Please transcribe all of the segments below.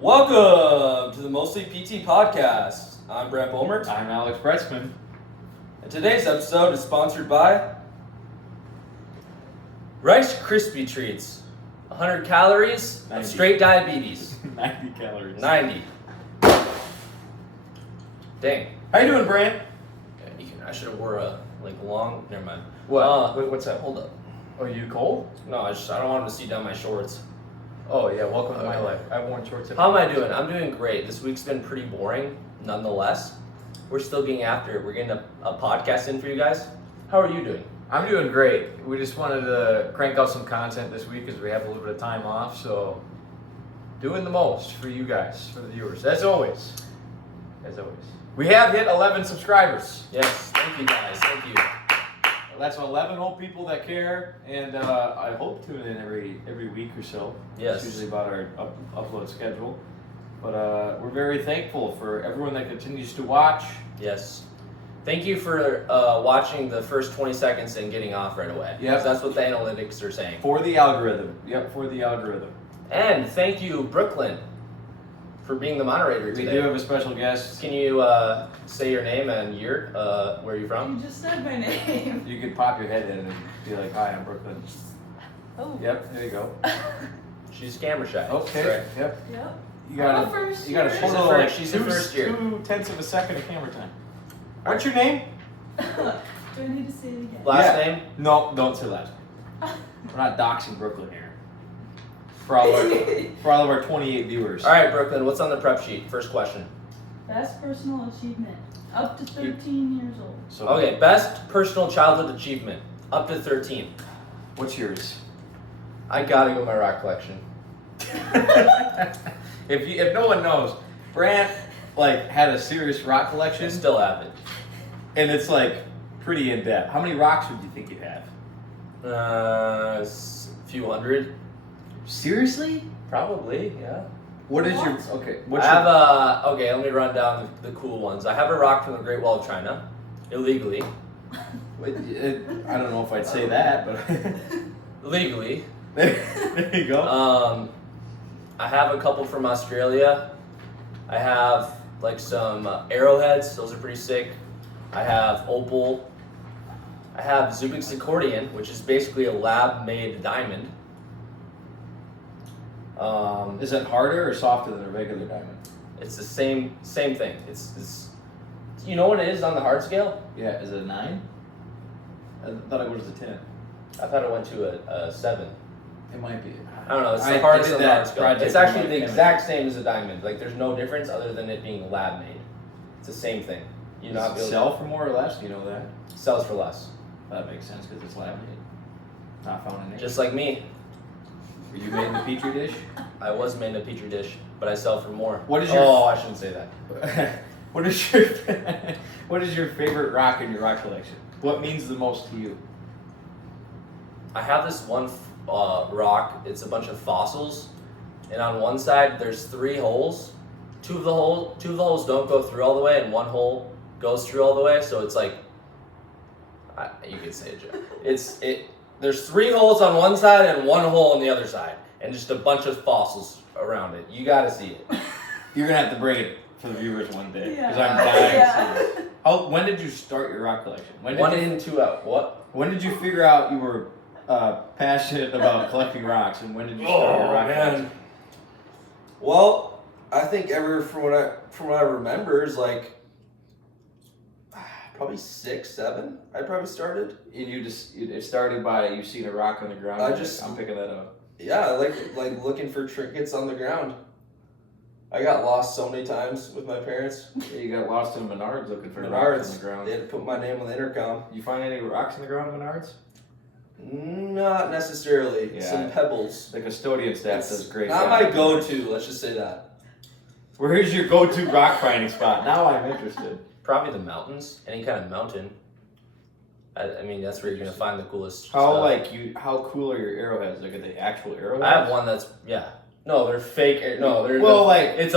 Welcome to the Mostly PT podcast. I'm Brent Bulmert, I'm Alex Bretzman. and today's episode is sponsored by Rice Krispie Treats. 100 calories of 90. straight diabetes. 90 calories. 90. Dang. How you doing, Brent? I should have wore a long. Never mind. What? Wait, what's that? Hold up. Are you cold? No, I don't want him to see down my shorts. Oh yeah, welcome to my Okay. life. I've worn shorts. How am I doing? I'm doing great. This week's been pretty boring, nonetheless. We're still getting after it. We're getting a podcast in for you guys. How are you doing? I'm doing great. We just wanted to crank out some content this week because we have a little bit of time off, so doing the most for you guys, for the viewers, as always. As always. We have hit 11 subscribers. Yes, thank you guys. Thank you. That's 11 whole people that care, and I hope tune in every week or so. Yes. It's usually about our upload schedule. But we're very thankful for everyone that continues to watch. Yes. Thank you for watching the first 20 seconds and getting off right away. Yep. 'Cause that's what the analytics are saying. For the algorithm. Yep, for the algorithm. And thank you, Brooklyn, for being the moderator We today. do have a special guest. Can you say your name and year? Where are you from? You just said my name. You could pop your head in and be like, "Hi, I'm Brooklyn." Oh. Yep, there you go. She's camera shy. Okay. That's right. Yep. Yep. You got I'm a a first you got a year. She's total a of first- like she's a first year. 2/10 of a second of camera time. What's your name? Do I need to say it again? Last Yeah. name? No, don't say last name. We're not doxing Brooklyn here. For all of our 28 viewers. All right, Brooklyn, what's on the prep sheet? First question. Best personal achievement. Up to 13 years old. So, Okay, best personal childhood achievement. Up to 13. what's yours? I gotta go with my rock collection. If no one knows, Brant had a serious rock I collection, still have it. and it's pretty in depth. How many rocks would you think you have? A few hundred. Seriously? Probably, yeah. What is your What? okay? I What's have okay, let me run down the cool ones. I have a rock from the Great Wall of China, illegally. I don't know if I'd say that, but Legally. there you go. I have a couple from Australia. I have some arrowheads, those are pretty sick. I have opal. I have Zubik's accordion, which is basically a lab-made diamond. Is it harder or softer than a regular diamond? It's the same thing. It's you know what it is on the hard scale? Yeah. Is it a 9? I thought it was a 10. I thought it went to a 7. It might be. I don't know. It's I the hardest did on the that hard scale. project It's in actually my the chemistry. exact same as a diamond. There's no difference other than it being lab made. It's the same thing. You Does not it be able sell for more or less? Do you know that? sells for less. That makes sense because it's lab made, not found in nature. Just like me, Were you made in a petri dish? I was made in a petri dish, but I sell for more. What is your- Oh, I shouldn't say that. What is your favorite rock in your rock collection? What means the most to you? I have this one rock. It's a bunch of fossils, and on one side there's 3 holes. Two of the holes don't go through all the way, and one hole goes through all the way. So it's you could say it. There's 3 holes on one side and 1 hole on the other side, and just a bunch of fossils around it. You gotta see it. You're gonna have to bring it for the viewers one day because Yeah. I'm dying Yeah. to see it. When did you start your rock collection? One in, 2 out. What? When did you figure out you were passionate about collecting rocks, and when did you start your rock collection? Well, I think from what I remember is probably 6, 7. I probably started. And it started by you seen a rock on the ground. I and just- I'm picking that up. Yeah, I like looking for trinkets on the ground. I got lost so many times with my parents. Yeah, you got lost in Menards looking for rocks on the Menards. ground. They had to put my name on the intercom. You find any rocks in the ground at Menards? Not necessarily. Yeah. Some pebbles. The custodian staff It's does great. not job. my go-to. Let's just say that. Where's your go-to rock finding spot? Now I'm interested. Probably the mountains. Any kind of mountain. I mean, that's where you're gonna find the coolest How stuff. how cool are your arrowheads? Like are they actual arrowheads? I have one that's No, they're fake. No, they're Well, it's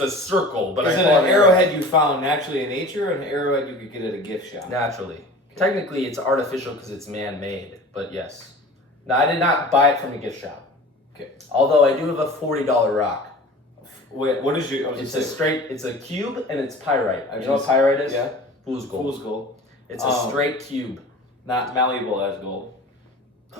a circle, but Is I it call an arrowhead you found naturally in nature, or an arrowhead you could get at a gift shop? naturally. Technically, it's artificial because it's man-made, but yes. No, I did not buy it from a gift shop. Okay. Although I do have a $40 rock. Wait, what is your? I was It's gonna a say- straight. It's a cube and it's pyrite. I was You know what gonna pyrite is? Yeah. Fool's gold. Fool's gold. It's a straight cube. Not malleable as gold.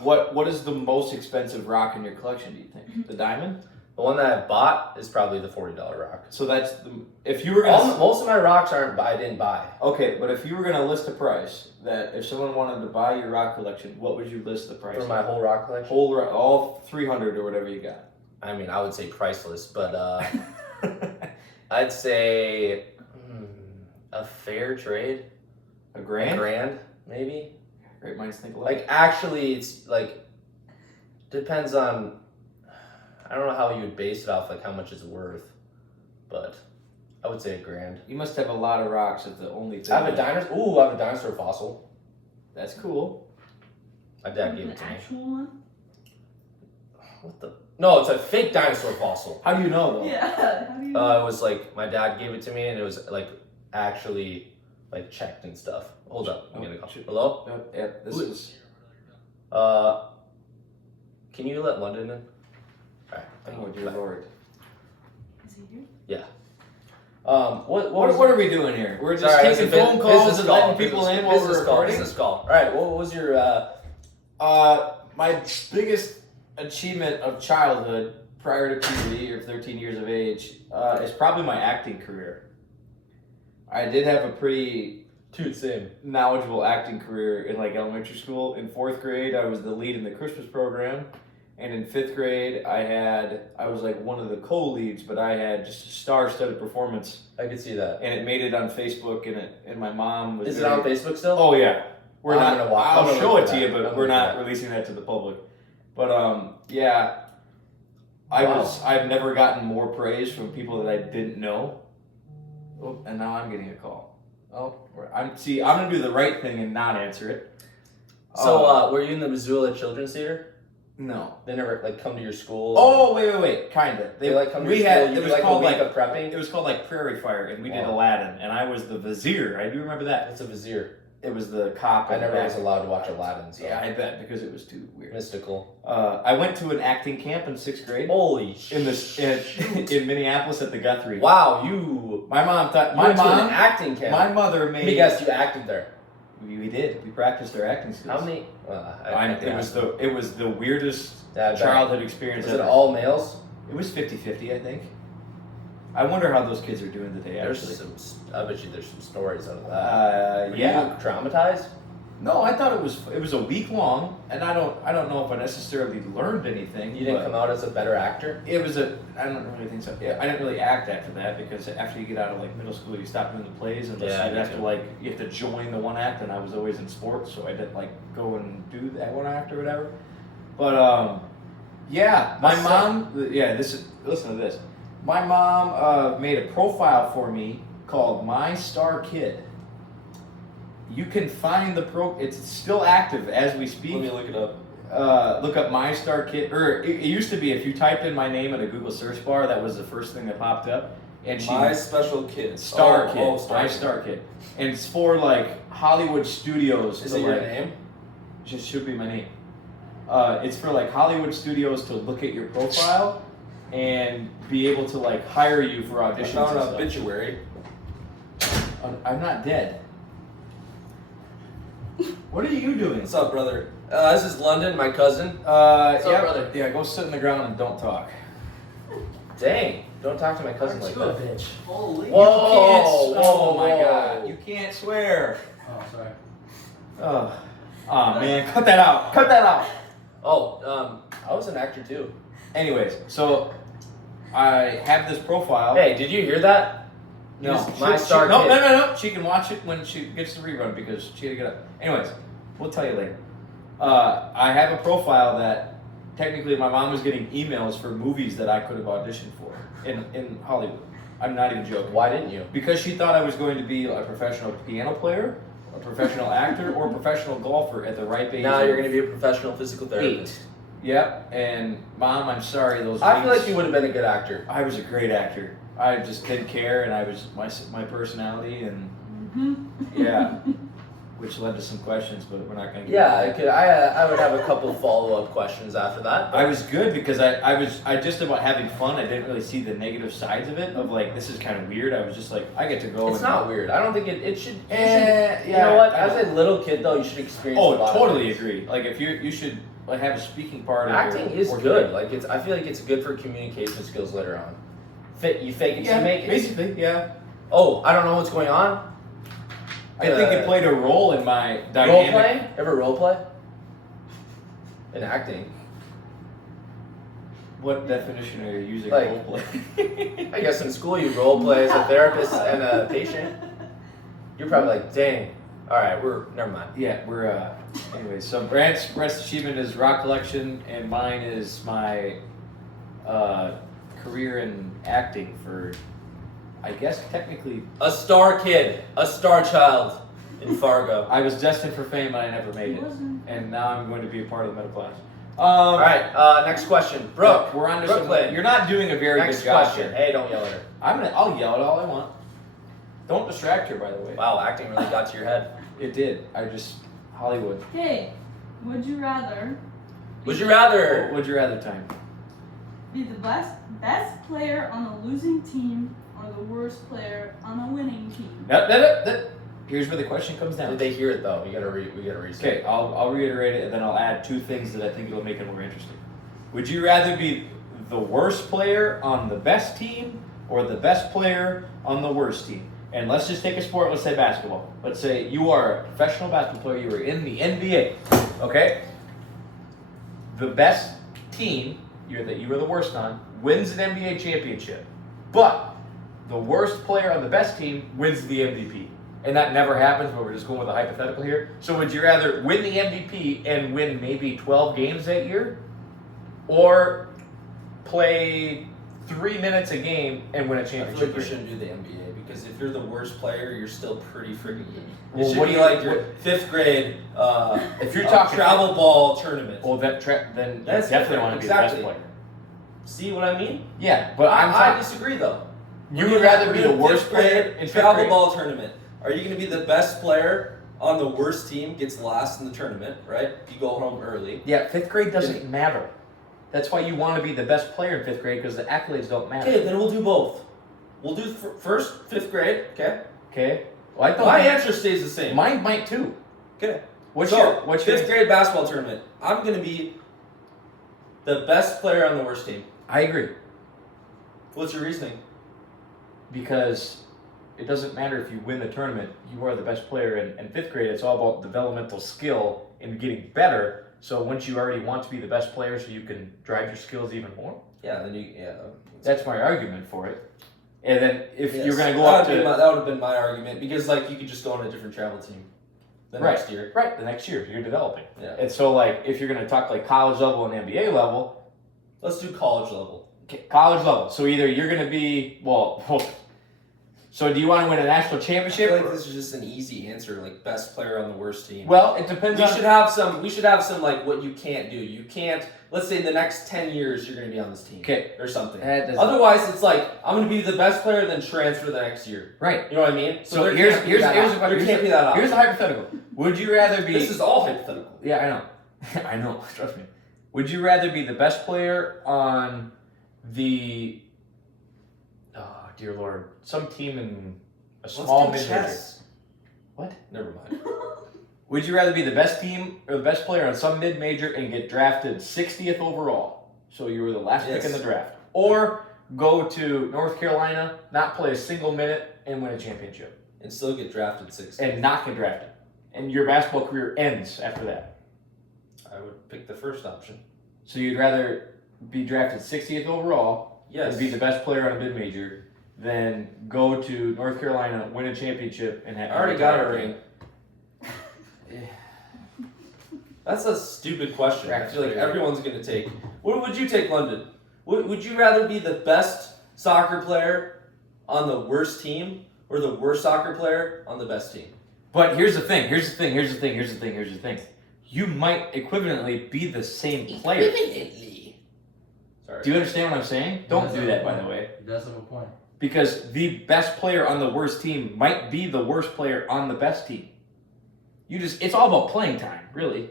What is the most expensive rock in your collection? Do you think the diamond? The one that I bought is probably the $40 rock. So that's the, if you were gonna Most of my rocks aren't. I didn't buy. okay, but if you were gonna list a price that if someone wanted to buy your rock collection, what would you list the price? For my whole rock collection. all 300 or whatever you got. I mean, I would say priceless, but I'd say a fair trade. A grand? A grand, maybe. Great minds think alike. Like actually, it's like depends on. I don't know how you would base it off, like how much it's worth, but I would say a grand. You must have a lot of rocks. If the only thing I have a dinosaur. Ooh, I have a dinosaur fossil. That's cool. My dad gave it to An me. actual one? What the? No, it's a fake dinosaur fossil. How do you know though? Yeah. How do you It was like my dad gave it to me, and it was like actually like checked and stuff. Hold up, I'm gonna call. Shoot. Hello. Yeah, this Who- is. Can you let London in? Alright. Oh dear lord. Is he here? What are we doing here? We're just Sorry, it's a taking phone calls business and call, letting people in while we're business call, recording. business call. All right, what was your? My biggest achievement of childhood prior to puberty or 13 years of age is probably my acting career. I did have a pretty Dude, same. knowledgeable acting career in like elementary school. In 4th grade, I was the lead in the Christmas program. And in 5th grade, I was like one of the co-leads, but I had just a star-studded performance. I could see that. And it made it on Facebook, and my mom was Is it very- on Facebook still? Oh yeah, I'm gonna watch- I'm I'll gonna show look it for to you, that. but I'm we're gonna not look releasing that to the public. But yeah, Wow. I've never gotten more praise from people that I didn't know. Oh, and now I'm getting a call. Oh, I'm gonna do the right thing and not answer it. So, were you in the Missoula Children's Theater? No. They never like come to your school. Oh wait, kinda. They like come to we your had school. You it do was like called a week like of prepping. it was called like Prairie Fire, and we did Wow. Aladdin, and I was the vizier. I do remember that. It's a vizier. It was the cop. I in the never back. was allowed to watch Aladdin. So. Yeah, I bet because it was too weird. Mystical. I went to an acting camp in 6th grade Holy in Minneapolis at the Guthrie. Wow, you. My mom thought You went to an acting camp. my mother Let me made. guess, you acted there. We did. We practiced our acting skills. How many? It was the weirdest Yeah, childhood experience. Was it ever. all males? It was 50-50, I think. I wonder how those kids are doing today. There's Actually, some. I bet you there's some stories out of that. Were yeah. you traumatized? No, I thought it was a week long, and I don't know if I necessarily learned anything. You didn't but come out as a better actor. It was I don't really think so. I didn't really act after that because after you get out of like middle school, you stop doing the plays unless Yeah, you me have too. to like you have to join the one act, and I was always in sports, so I didn't like go and do that one act or whatever. But yeah, my That's mom. Yeah, listen to this. My mom made a profile for me called My Star Kid. You can find it's still active as we speak. Let me look it up. Look up My Star Kid, or it used to be if you typed in my name in a Google search bar, that was the first thing that popped up. And My Special Kid. Star Kid, Oh, Star My Kid. Star Kid, and it's for like Hollywood studios. Is to, it your like- name? Just should be my name. It's for like Hollywood studios to look at your profile and be able to like hire you for I auditions. found and an stuff. obituary. I'm not dead. What are you doing? What's up, brother? This is London, my cousin. Yeah, up, brother? Yeah, go sit in the ground and don't talk. Dang, don't talk to my cousin like that. bitch. Holy. Whoa, Oh my whoa. god, you can't swear. Oh, sorry. Oh man, cut that out. Cut that out. Oh, I was an actor too. Anyways, so I have this profile. Hey, did you hear that? no, Use My Star no, Kid. no. She can watch it when she gets the rerun because she had to get up. Anyways, we'll tell you later. I have a profile that technically my mom was getting emails for movies that I could have auditioned for in Hollywood. I'm not even joking. Why didn't you? Because she thought I was going to be a professional piano player, a professional actor, or a professional golfer at the ripe age. Now of you're gonna be a professional physical therapist. 8. Yep, and Mom, I'm sorry. Those. I feel weeks- like you would have been a good actor. I was a great actor. I just didn't care, and I was my personality, and Mm-hmm. yeah. which led to some questions, but we're not going to. Yeah, I would have a couple follow-up questions after that. I was good because I just about having fun. I didn't really see the negative sides of it. Of like, this is kind of weird. I was just like, I get to go. It's not weird. I don't think it should. You Yeah, know what? I As a little kid, though, you should experience. Oh, a lot totally of things. agree. Like if you should like have a speaking part. Acting of your, is or good. Like I feel like it's good for communication skills later on. You fake it, Yeah, you make it. basically, yeah. Oh, I don't know what's going on. I think it played a role in my Role dynamic. play? Ever role play? In acting. What definition are you using? Like- Role play? I guess in school you role play as a therapist and a patient. You're probably like, dang. All right, never mind. Yeah, we're anyway. So Brant's best achievement is rock collection, and mine is my career in acting for, I guess technically, A star kid, a star child in Fargo. I was destined for fame, but I never made it, Wasn't. and now I'm going to be a part of the middle class. All right, next question, Brooke. we're on to some. Brooklyn. You're not doing a very Next good job question. here. Hey, don't yell at her. I'll yell it all I want. Don't distract her, by the way. Wow, acting really got to your head. It did. Hollywood. Okay, would you rather Would you rather? Would you rather time? be the best player on a losing team or the worst player on a winning team? Here's where the question comes down. Did they hear it though? We gotta reset. Okay, I'll reiterate it and then I'll add two things that I think it'll make it more interesting. Would you rather be the worst player on the best team or the best player on the worst team? And let's just take a sport, let's say basketball. Let's say you are a professional basketball player, you were in the NBA, okay? The best team that you were the worst on wins an NBA championship. But the worst player on the best team wins the MVP. And that never happens, but we're just going with a hypothetical here. So would you rather win the MVP and win maybe 12 games that year? Or play 3 minutes a game and win a I feel championship? like you shouldn't do the NBA because if you're the worst player, you're still pretty freaking good. Well, It should what be do you- like your fifth grade If you're talking travel ball tournament. well, then That's you definitely different, want to be exactly. the best player. See what I mean? Yeah, but I'm I talking. disagree though. You would rather be the worst fifth player grade in fifth travel grade. ball tournament. Are you going to be the best player on the worst team gets last in the tournament, right? You go home early. Yeah, fifth grade doesn't matter. That's why you want to be the best player in fifth grade because the accolades don't matter. Okay, then we'll do both. We'll do first fifth grade. Okay. Okay. Well, I thought My answer stays the same. mine might too. Okay. What's so, your fifth grade basketball tournament? I'm going to be the best player on the worst team. I agree What's your reasoning? because it doesn't matter if you win the tournament. You are the best player in fifth grade. It's all about developmental skill and getting better. So once you already want to be the best player, so you can drive your skills even more. Yeah, then you That's my argument for it. And then if Yes. you're going to go that up would be to that would have been my argument because like you could just go on a different travel team the Right. next year. right the next year, you're developing. Yeah. And so like if you're going to talk like college level and NBA level, Let's do college level. college level. So either you're going to be so do you want to win a national I championship? feel like this is just an easy answer, like best player on the worst team. Well, it depends we on should have some. We should have some like what you can't do. You can't. Let's say the next 10 years you're going to be on this team. Okay. Or something. That doesn't- Otherwise, it's like I'm going to be the best player, then transfer the next year. Right. You know what I mean? So there here's can't be here's that here's op- the there can't be that option. here's a hypothetical. Would you rather be? This is all hypothetical. Yeah, I know. I know. Trust me. Would you rather be the best player on the? Oh dear Lord, some team in a small Let's do mid-major. chess. What? Never mind. Would you rather be the best team or the best player on some mid-major and get drafted 60th overall, so you were the last pick in Yes. the draft, or go to North Carolina, not play a single minute, and win a championship, And still get drafted 6th. and not get drafted, and your basketball career ends after that? I would pick the first option. So you'd rather be drafted 60th overall Yes. and be the best player on a mid-major than go to North Carolina, win a championship, and have. I already got a ring. That's a stupid question. I feel like everyone's going to take. What would you take, London? Would you rather be the best soccer player on the worst team or the worst soccer player on the best team? But here's the thing. You might equivalently be the same player. Sorry. Do you understand what I'm saying? Don't do that, by the way. He does have a point. Because the best player on the worst team might be the worst player on the best team. it's all about playing time, really.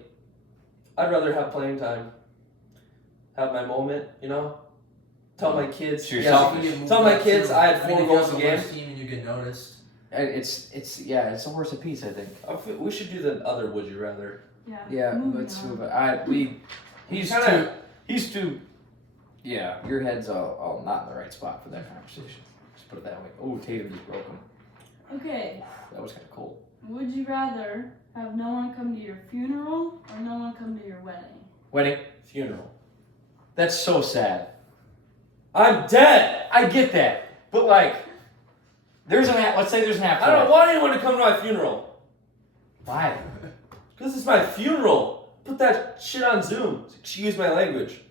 I'd rather have playing time. Have my moment, Tell my kids. So you're Yeah, so selfish. you get moved Tell my up kids too. I had I 4 mean, if goals you're a on the game. worst team and you get noticed. It's a horse apiece, I think. We should do the other would you rather. Yeah. Yeah, moving let's on. move it. He's too. Yeah, your head's all not in the right spot for that conversation. Just put it that way. Oh, Tatum is broken. Okay. That was kind of cold. Would you rather have no one come to your funeral or no one come to your wedding? Wedding. Funeral. That's so sad. I'm dead. I get that, but like, let's say there's an I afterlife. don't want anyone to come to my funeral. Why? Because it's my funeral. Put that shit on Zoom. Excuse my language.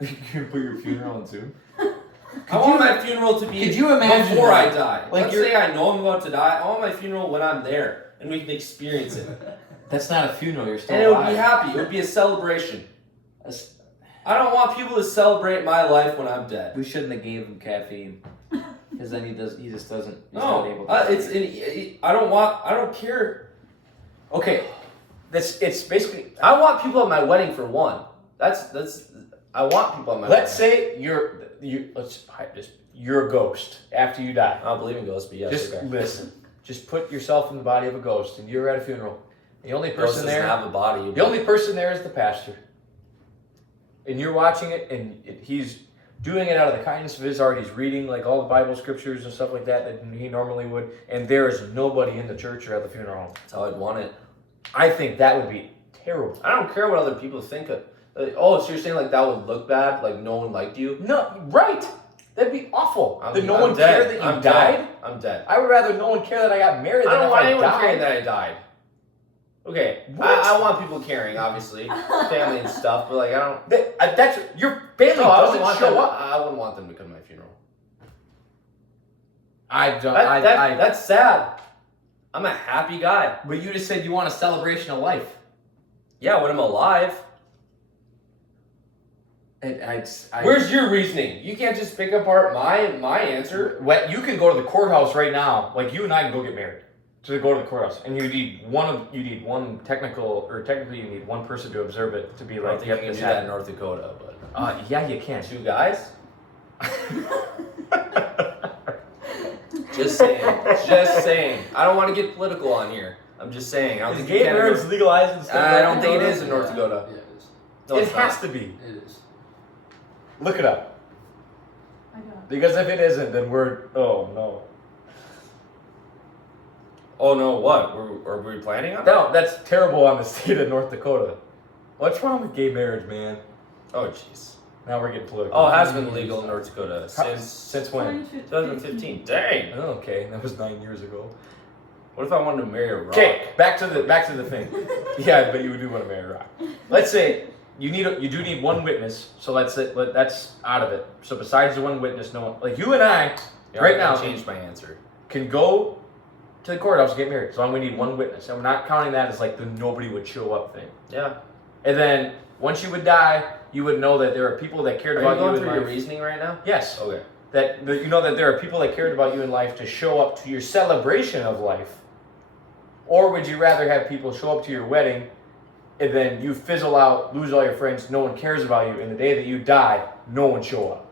You can put your funeral on Zoom. I want my funeral to be could you imagine before I that? die. Like Let's say I know I'm about to die. I want my funeral when I'm there and we can experience it. That's not a funeral. You're still And it would alive. be happy. It would be a celebration. That's- I don't want people to celebrate my life when I'm dead. We shouldn't have gave him caffeine, because then he just doesn't. He's not able No, to. I don't care. Okay, it's basically. I want people at my wedding for one. I want people at my Let's wedding. say you're a ghost after you die. I don't believe in ghosts, but yes, Just okay. listen. Just put yourself in the body of a ghost, and you're at a funeral. The only Ghost person doesn't there. have a body. The only person there is the pastor. And you're watching it, and he's doing it out of the kindness of his heart. He's reading like all the Bible scriptures and stuff like that he normally would. And there is nobody in the church or at the funeral. That's how I'd want it. I think that would be terrible. I don't care what other people think. So you're saying like that would look bad? Like no one liked you? No, right? That'd be awful. That no I'm one dead. cared that you I'm died. Dead. I'm dead. I would rather no one care that I got married I than don't if want I anyone died. caring that I died. Okay, What? I want people caring, obviously, family and stuff, but like I don't. That's your family No, I doesn't wouldn't want show them. up. I wouldn't want them to come to my funeral. I don't. That's sad. I'm a happy guy. But you just said you want a celebration of life. Yeah, when I'm alive. Where's your reasoning? You can't just pick apart my answer. You can go to the courthouse right now. Like you and I can go get married. To go to the courthouse, and technically you need one person to observe it to be I like, don't think you can this do that in happened. North Dakota, but Yeah, you can. 2 guys. Just saying. Just saying. I don't want to get political on here. I'm just saying. I don't Is think gay you can. marriage legalized in the state of I North don't think it Dakota? is in North Dakota. Yeah, it is. No, It it's has not. to be. It is. Look it up. I got it. Because if it isn't, then oh no. Oh no, what? Are we planning on that? No, that's terrible on the state of North Dakota. What's wrong with gay marriage, man? Oh jeez. Now we're getting political. Oh, it has been legal in North Dakota Since when? 2015. Dang. Oh, okay, that was 9 years ago. What if I wanted to marry a rock? Okay, back to the thing. Yeah, but you do want to marry a rock. Let's say you do need one witness, so that's out of it. So besides the one witness, no one like you and I Yeah, right I now changed my answer. can go to the courthouse and get married. So we need one witness. And we're not counting that as like the nobody would show up thing. Yeah. And then once you would die, you would know that there are people that cared Are you about going you through in your life. reasoning right now? Yes. Okay. That you know that there are people that cared about you in life to show up to your celebration of life. Or would you rather have people show up to your wedding and then you fizzle out, lose all your friends, no one cares about you, and the day that you die, no one show up?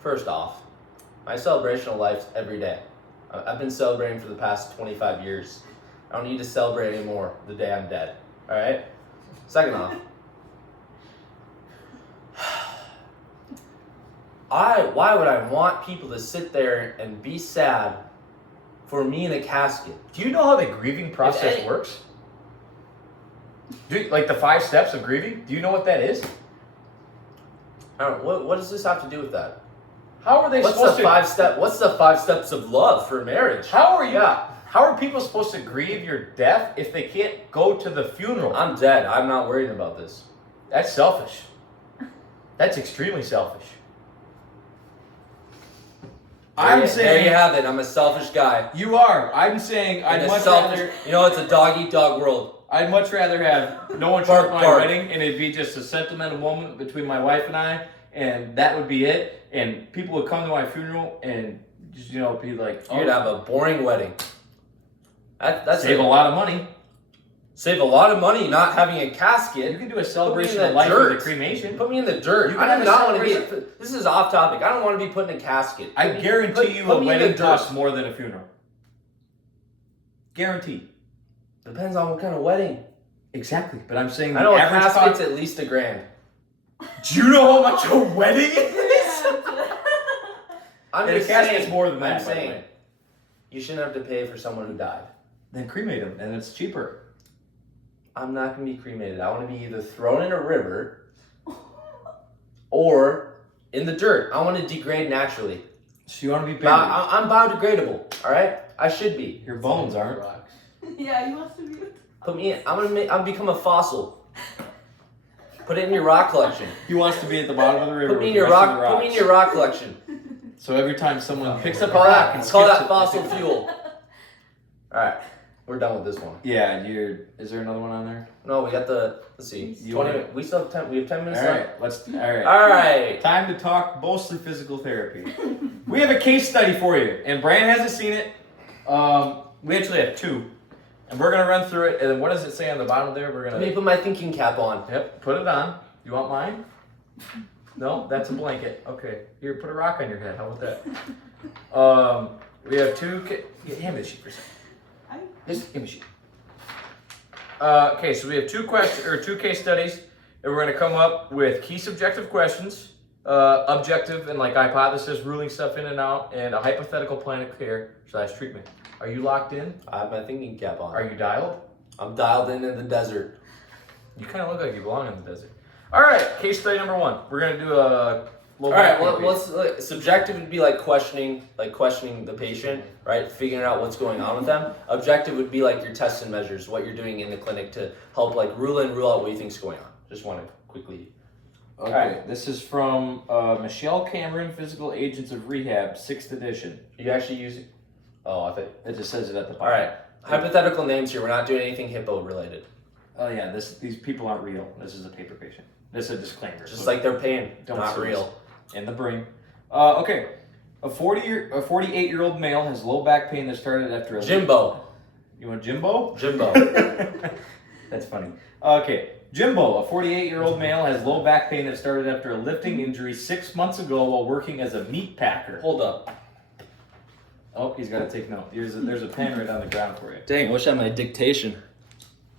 First off, my celebration of life's every day. I've been celebrating for the past 25 years. I don't need to celebrate anymore the day I'm dead. All right? Second off, why would I want people to sit there and be sad for me in a casket? Do you know how the grieving process any- works? Like the 5 steps of grieving? Do you know what that is? I don't. What does this have to do with that? How are they What's supposed the to? What's the 5 steps of love for marriage? How are you? Yeah. How are people supposed to grieve your death if they can't go to the funeral? I'm dead. I'm not worried about this. That's selfish. That's extremely selfish. There you have it. I'm a selfish guy. You are. I'm saying In a selfish, you know, it's a dog eat dog world. I'd much rather have no one show up at my Bark. wedding and it'd be just a sentimental moment between my wife and I, and that would be it. And people would come to my funeral and just be like, You'd have a boring wedding. That's save a lot of money. Save a lot of money not having a You casket. can do a celebration that of life with dirt. a cremation. Put me in the dirt. You can I have do a not want to celebration. be. This is off topic. I don't want to be put in a casket. I guarantee you put a me in the wedding dirt. costs more than a funeral. Guaranteed. Depends on what kind of wedding. Exactly, but I'm saying the I know a average casket's cost. at least $1,000. Do you know how much a wedding is? I'm And a just casket's saying. more than that, I'm by the saying. way. You shouldn't have to pay for someone who died. Then cremate them, and it's cheaper. I'm not gonna be cremated. I want to be either thrown in a river or in the dirt. I want to degrade naturally. So you want to be buried. I'm biodegradable. All right, I should be. Your bones aren't. Yeah, he wants to be. Put me in. I'm become a fossil. Put it in your rock collection. He wants to be at the bottom of the river. Put me in with your the rest of rock. the Put me in rocks. your rock collection. So every time someone picks up a Call rock and that. Call skips that it- fossil fuel. All right, we're done with this one. Yeah, is there another one on there? No, we got the. Let's see. You 20. wanna- We still have 10. We have 10 minutes All left. right, all right. All right. Time to talk mostly physical therapy. We have a case study for you, and Brian hasn't seen it. We actually have two, and we're gonna run through it. And then what does it say on the bottom there? We're Let me gonna. put my thinking cap on. Yep, put it on. You want mine? No, that's a blanket. Okay, here, put a rock on your head. How about that? We have two. Hand me the sheet for a second. Just give me a sheet. Okay, so we have two case studies, and we're gonna come up with key subjective questions, objective and like hypothesis, ruling stuff in and out, and a hypothetical plan of care / treatment. Are you locked in? I have my thinking cap on. Are you dialed? I'm dialed in the desert. You kind of look like you belong in the desert. All right, case study number one. We're gonna do a. All right. Well, let's subjective would be like questioning the patient, right? Figuring out what's going on with them. Objective would be like your tests and measures, what you're doing in the clinic to help like rule in, rule out what you think's going on. Just want to quickly. Okay, Alright. this is from Michelle Cameron, Physical Agents of Rehab, 6th edition. You actually use it. Oh, I think. It just says it at the bottom. All right. Hypothetical names here. We're not doing anything hippo related. Oh yeah, these people aren't real. This is a paper patient. This is a disclaimer. Just So like they're paying, don't not sue us. real. in the brain. Okay, a 48-year-old male has low back pain that started after a Jimbo. You want Jimbo? Jimbo. That's funny. Okay, Jimbo, a 48-year-old male, has low back pain that started after a lifting injury 6 months ago while working as a meat packer. Hold up. Oh, he's got to take note. There's a pen right on the ground for you. Dang, I wish I had my dictation.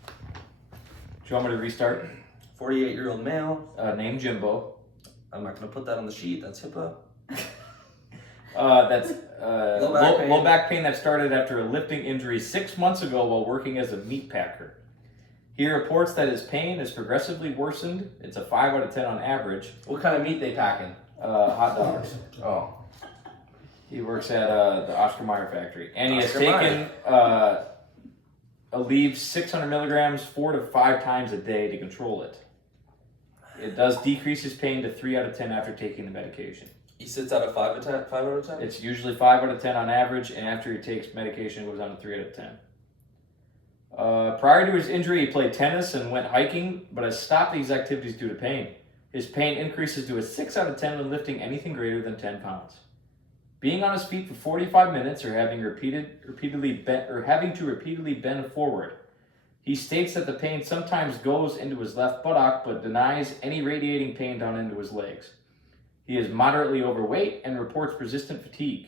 Do you want me to restart? 48-year-old male. Name Jimbo. I'm not gonna put that on the sheet. That's HIPAA. That's back pain. low back pain that started after a lifting injury 6 months ago while working as a meat packer. He reports that his pain is progressively worsened. It's a 5 out of 10 on average. What kind of meat they packing? Hot dogs. Oh. He works at the Oscar Mayer factory. And he has Oscar taken Aleve 600 milligrams 4 to 5 times a day to control it. It does decrease his pain to 3 out of 10 after taking the medication. He sits at a 5 out of 10? It's usually 5 out of 10 on average, and after he takes medication, it goes down to 3 out of 10. Prior to his injury, he played tennis and went hiking, but has stopped these activities due to pain. His pain increases to a 6 out of 10 when lifting anything greater than 10 pounds. Being on his feet for 45 minutes or having to repeatedly bend forward. He states that the pain sometimes goes into his left buttock, but denies any radiating pain down into his legs. He is moderately overweight and reports persistent fatigue.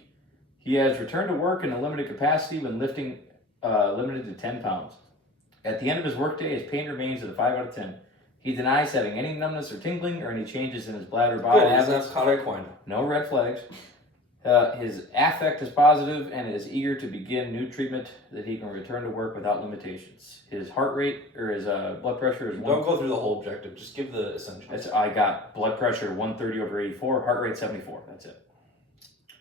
He has returned to work in a limited capacity when lifting limited to 10 pounds. At the end of his workday, his pain remains at a 5 out of 10. He denies having any numbness or tingling or any changes in his bladder bowel habits. No red flags. His affect is positive and is eager to begin new treatment that he can return to work without limitations. His heart rate or his blood pressure is Don't go through the whole objective. Just give the essentials. I got blood pressure 130/84, heart rate 74. That's it.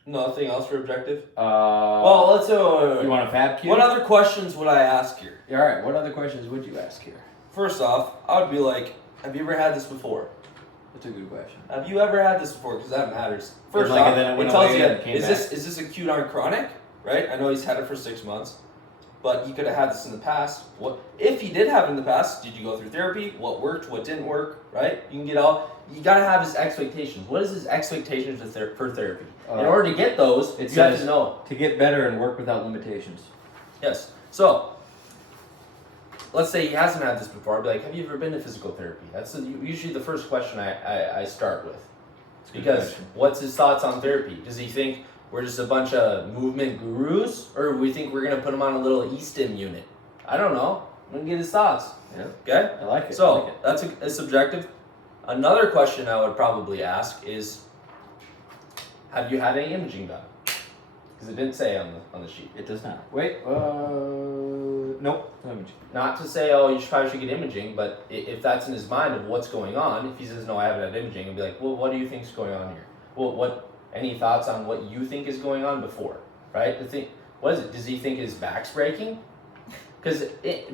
Nothing else for objective? Well, let's. you want a fab cue? What other questions would I ask here? All right. What other questions would you ask here? First off, I would be like, have you ever had this before? That's a good question. Have you ever had this before? Because that matters. First like, off, and then it went tells away you, and came is back. this acute on chronic? Right? I know he's had it for 6 months, but he could have had this in the past. What if he did have it in the past? Did you go through therapy? What worked? What didn't work? Right? You can get all. You gotta have his expectations. What is his expectations for therapy? In order to get those, it you have says- to know. To get better and work without limitations. Yes. So, let's say he hasn't had this before, I'd be like, have you ever been to physical therapy? That's usually the first question I start with. Because what's his thoughts on therapy? Does he think we're just a bunch of movement gurus, or we think we're gonna put him on a little eStim unit? I don't know. I'm gonna get his thoughts. Yeah. Okay. I like it. I So like it. that's a subjective. Another question I would probably ask is, have you had any imaging done? Because it didn't say on the sheet. It does not. Wait. Nope. No imaging. Not to say, oh, probably should get imaging, but if that's in his mind of what's going on, if he says, no, I haven't had imaging, I'd be like, well, what do you think's going on here? Well, any thoughts on what you think is going on before, right? What is it? Does he think his back's breaking? Because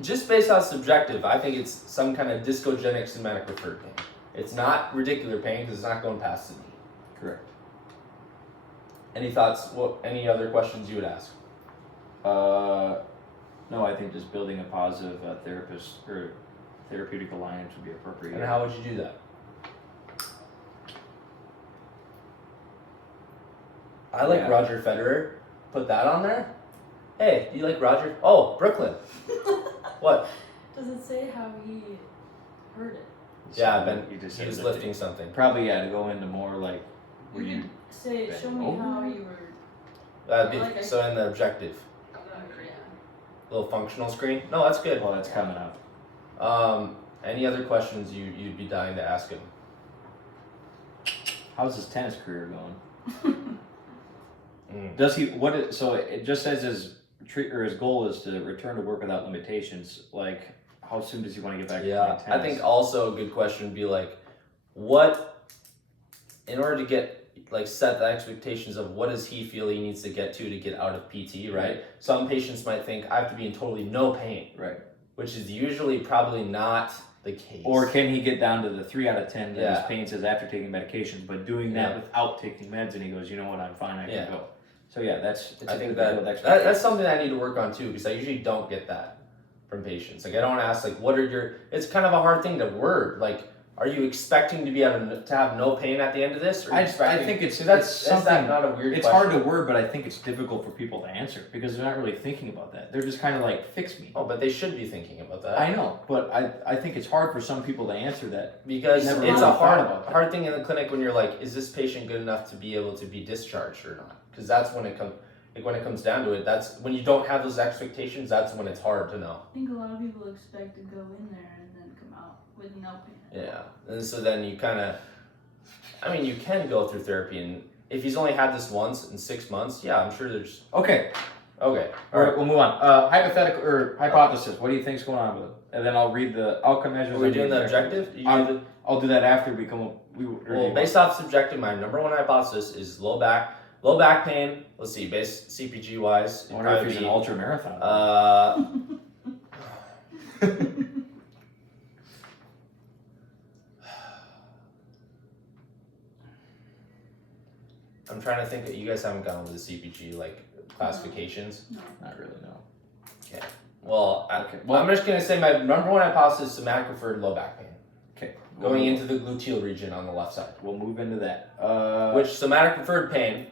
just based on subjective, I think it's some kind of discogenic somatic referred pain. It's not radicular pain because it's not going past the knee. Correct. Any thoughts? Any other questions you would ask? No, I think just building a positive therapist or therapeutic alliance would be appropriate. And how would you do that? I like Yeah. Roger Federer. Put that on there. Hey, do you like Roger? Oh, Brooklyn. What? Does it say how he heard it? Yeah, Ben. You just He said was lifting. lifting something. Probably to go into more like were You you could say, bent show me over? how you were. That'd be Like I- so in the objective, Yeah. little functional screen. No, that's good. well that's coming up. Any other questions you'd be dying to ask him? How's his tennis career going? Mm. Does he so it just says his goal is to return to work without limitations. Like how soon does he want to get back to Yeah, playing tennis? I think also a good question would be like, what, in order to get, like, set the expectations of what does he feel he needs to get out of PT, right? Some patients might think, I have to be in totally no pain, right. which is usually probably not the case. Or can he get down to the 3 out of 10 that Yeah. his pain says after taking medications, but doing that Yeah. without taking meds, and he goes, you know what, I'm fine, I Yeah. can go. So yeah, that's I think that that's something I need to work on too, because I usually don't get that from patients. Like, I don't ask, like, what are your, it's kind of a hard thing to word. Like, are you expecting to be able to have no pain at the end of this? Or are you I expecting, think it's that's something. that not a weird It's question? hard to word, but I think it's difficult for people to answer because they're not really thinking about that. They're just kind of like, fix me. Oh, but they should be thinking about that. I know, but I think it's hard for some people to answer that. Because Never it's really a thought about that. hard thing in the clinic when you're like, is this patient good enough to be able to be discharged or not? Because that's when it comes down to it. That's when you don't have those expectations. That's when it's hard to know. I think a lot of people expect to go in there and then come out with no pain. Yeah, and so then you kind of, I mean, you can go through therapy, and if he's only had this once in 6 months, yeah, I'm sure there's Okay, okay. all right, we'll move on. Hypothetical or hypothesis. What do you think's going on with it? And then I'll read the outcome measures. Are we and doing the objective? I'll do that after we come up. Well, based off subjective, my number one hypothesis is low back pain. Let's see, base CPG wise, I wonder if he's an be, ultra marathon. I'm trying to think that you guys haven't gone over the CPG like classifications. Not really, no. Well, Okay. I'm just gonna say my number one hypothesis is somatic referred low back pain, Okay. going into the gluteal region on the left side. We'll move into that. Which somatic referred pain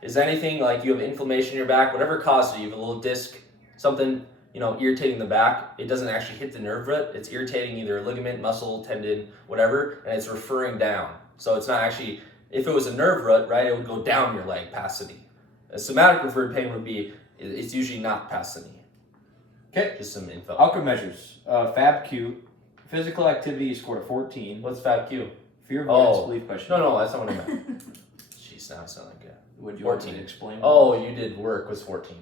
is anything like you have inflammation in your back, whatever causes it. You have a little disc, something irritating the back. It doesn't actually hit the nerve root. It's irritating either a ligament, muscle, tendon, whatever, and it's referring down. So it's not actually. If it was a nerve root, right, it would go down your leg past the knee. A somatic referred pain would be. It's usually not past the knee. Okay. Just some info. Outcome measures. FAB-Q. Physical activity you scored a 14. What's FAB-Q? Fear, Oh. avoidance, belief question. No, that's not what I meant. Jeez, now I sound like a. Would you want me 14. to explain? Oh, you did work was 14.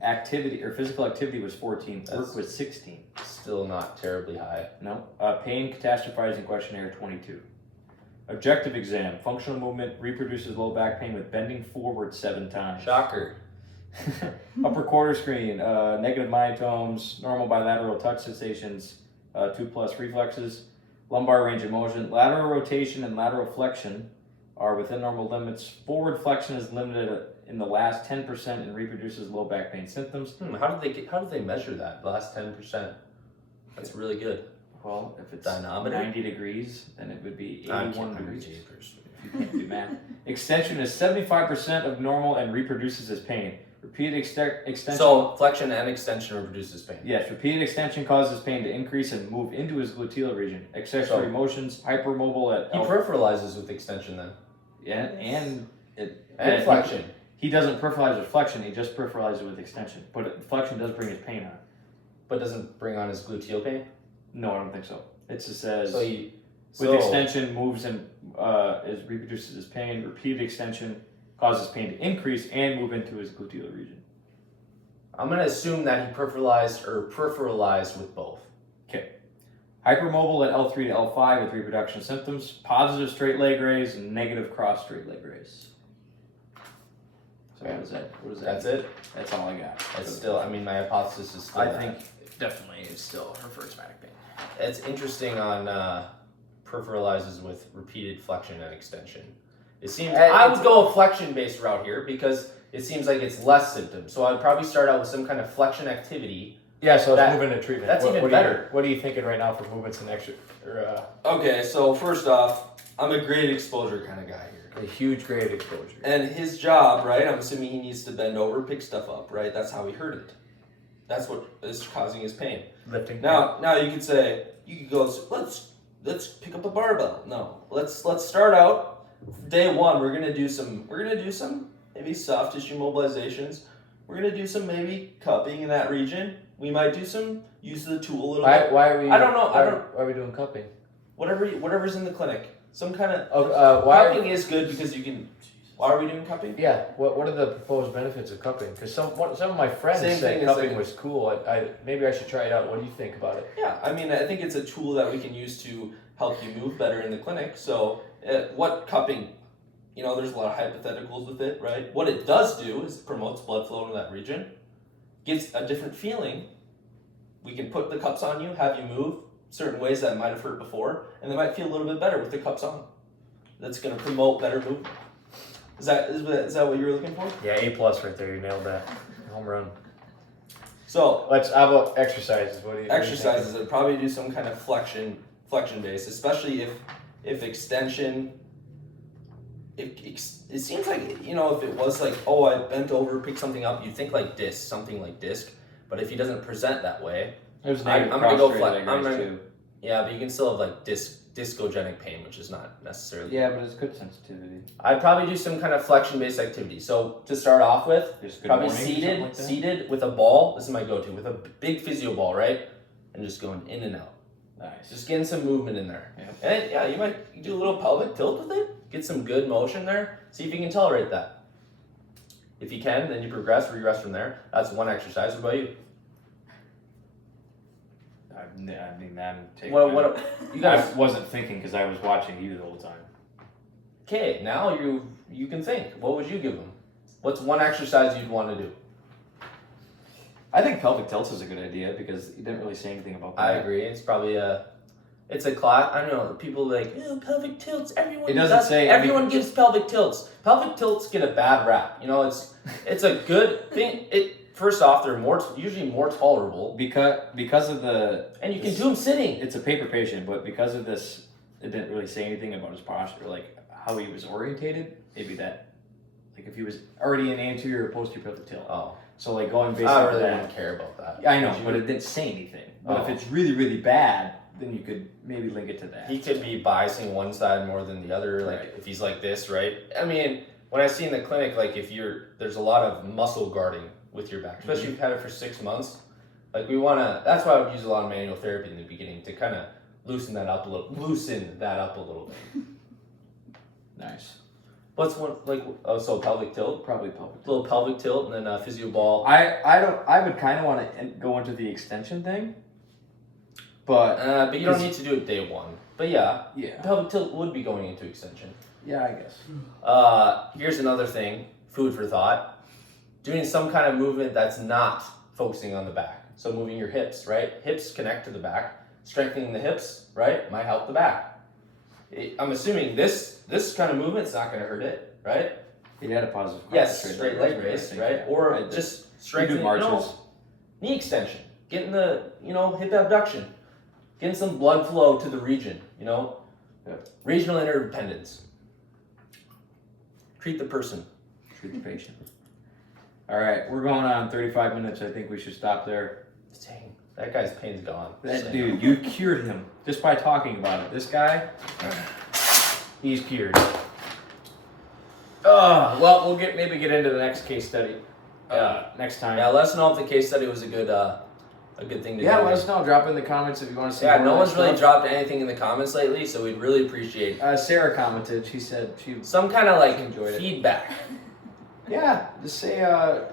Activity or physical activity was 14. That's- Work was 16. Still not terribly high. No. Pain catastrophizing questionnaire 22. Objective exam. Functional movement reproduces low back pain with bending forward 7 times. Shocker. Upper quarter screen. Negative myotomes. Normal bilateral touch sensations. 2+ reflexes. Lumbar range of motion. Lateral rotation and lateral flexion are within normal limits. Forward flexion is limited in the last 10% and reproduces low back pain symptoms. How did they measure that? The last 10%. That's really good. Well, if it's Dynamometer? 90 degrees, then it would be I'm 81 kidding. degrees. Jeepers. If you can't do math. Extension is 75% of normal and reproduces as pain. Repeated extension. So flexion and extension reduces pain. Yes, repeated extension causes pain to increase and move into his gluteal region. Accessory motions, hypermobile at He peripheralizes with extension then. and Flexion. He doesn't peripheralize with flexion. He just peripheralizes with extension. But flexion does bring his pain on. But doesn't bring on his gluteal pain? No, I don't think so. It just says So with extension moves and reproduces his pain. Repeated extension causes pain to increase and move into his gluteal region. I'm gonna assume that he peripheralized with both. Okay. Hypermobile at L3 to L5 with reproduction symptoms. Positive straight leg raise and negative cross straight leg raise. So what is that? What is that? That's it. That's all I got. It's still. I mean, my hypothesis is still. I that. think definitely it's still referred somatic pain. It's interesting on peripheralizes with repeated flexion and extension. It seems I would go a flexion based route here because it seems like it's less symptoms. So I'd probably start out with some kind of flexion activity. Yeah, so let's That- move into treatment. that's even what better. What are you thinking right now for movements and extra? Okay, so first off, I'm a grade exposure kind of guy here. A huge grade exposure. And his job, right? I'm assuming he needs to bend over, pick stuff up, right? That's how he hurt it. That's what is causing his pain. Lifting. Now you could say you could go. Let's pick up a barbell. No, let's start out day one. We're gonna do some maybe soft tissue mobilizations. We're gonna do some maybe cupping in that region. We might do some use the tool a little bit. Why are we? I don't know, Why are we doing cupping? Whatever's in the clinic. Some kind of cupping is good because you can. Why are we doing cupping? Yeah. What are the proposed benefits of cupping? Because some of my friends Same said thing as cupping like- was cool. Maybe I should try it out. What do you think about it? Yeah, I mean, I think it's a tool that we can use to help you move better in the clinic. So, what cupping? You know, there's a lot of hypotheticals with it, right? What it does do is it promotes blood flow in that region, gives a different feeling. We can put the cups on you, have you move certain ways that might have hurt before, and they might feel a little bit better with the cups on. That's going to promote better movement. Is that what you were looking for? Yeah, A+ right there. You nailed that. Home run. So, How about exercises? What do you? exercises, I'd probably do some kind of flexion base, especially if extension. It seems like, you know, if it was like, oh, I bent over, picked something up, you'd think like disc, something like disc. But if he doesn't present that way, There's I'm negative gonna go cross-straight flat. leg I'm raise, gonna- too. yeah, but you can still have like discogenic pain, which is not necessarily. Yeah, but it's good sensitivity. I'd probably do some kind of flexion-based activity. So to start off with, Just good probably morning or something like that? seated with a ball. This is my go-to with a big physio ball, right? And just going in and out. Nice. Just getting some movement in there. Yeah. And yeah, you might do a little pelvic tilt with it. Get some good motion there. See if you can tolerate that. If you can, then you regress from there. That's one exercise. What about you? I mean, I'm taking. What you I guys? wasn't thinking because I was watching you the whole time. Okay, now you can think. What would you give them? What's one exercise you'd want to do? I think pelvic tilts is a good idea because you didn't really say anything about that. I agree. It's probably it's a class. I don't know. People like pelvic tilts. Everyone. It doesn't say- Everyone gives pelvic tilts. Pelvic tilts get a bad rap. You know, it's a good thing. First off, they're usually more tolerable, Because of the and you can do them sitting. it's a paper patient, but because of this, it didn't really say anything about his posture, like how he was orientated. Maybe that, like if he was already in anterior or posterior pelvic tilt. Oh, So like going based I on really that. don't care about that. Yeah, I know, but it didn't say anything. But if Oh. it's really, really bad, then you could maybe link it to that. He could be biasing one side more than the other. Like Right. if he's like this, right? I mean, when I see in the clinic, like there's a lot of muscle guarding with your back, especially if you've had it for 6 months. Like that's why I would use a lot of manual therapy in the beginning to kind of loosen that up a little bit. Nice. What's one so pelvic tilt, Probably pelvic tilt. little pelvic tilt, and then a physio ball. I would kind of want to go into the extension thing, but But you don't need to do it day one. But yeah, yeah, pelvic tilt would be going into extension. yeah, I guess. Here's another thing, food for thought. Doing some kind of movement that's not focusing on the back. So moving your hips, right? Hips connect to the back. Strengthening the hips, right, might help the back. I'm assuming this kind of movement's not going to hurt it, right? He had a positive. Yes, straight leg raise, right? Or just strengthening, marches. knee extension, getting the, hip abduction, getting some blood flow to the region, Yeah. regional interdependence. Treat the person. Treat the patient. All right, we're going on 35 minutes. I think we should stop there. Dang, that guy's pain's gone. That dude, you cured him just by talking about it. This guy, he's cured. Well, we'll maybe get into the next case study next time. Yeah, let us know if the case study was a good thing to do. Yeah, let us know. Drop in the comments if you want to see. Yeah, more no of one's that really stuff. dropped anything in the comments lately, so we'd really appreciate Sarah commented. She said she. some kind of like Enjoyed it. feedback. Yeah, just say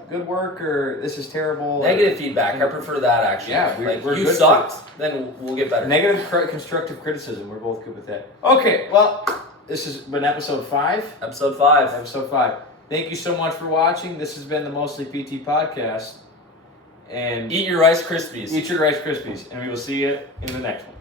good work or this is terrible. Negative feedback. I prefer that actually. Yeah, like we're you good sucked, then we'll get better. Negative constructive criticism. We're both good with that. Okay, well, this has been episode 5. Episode 5. Episode 5. Thank you so much for watching. This has been the Mostly PT podcast. And Eat your Rice Krispies. eat your Rice Krispies. And we will see you in the next one.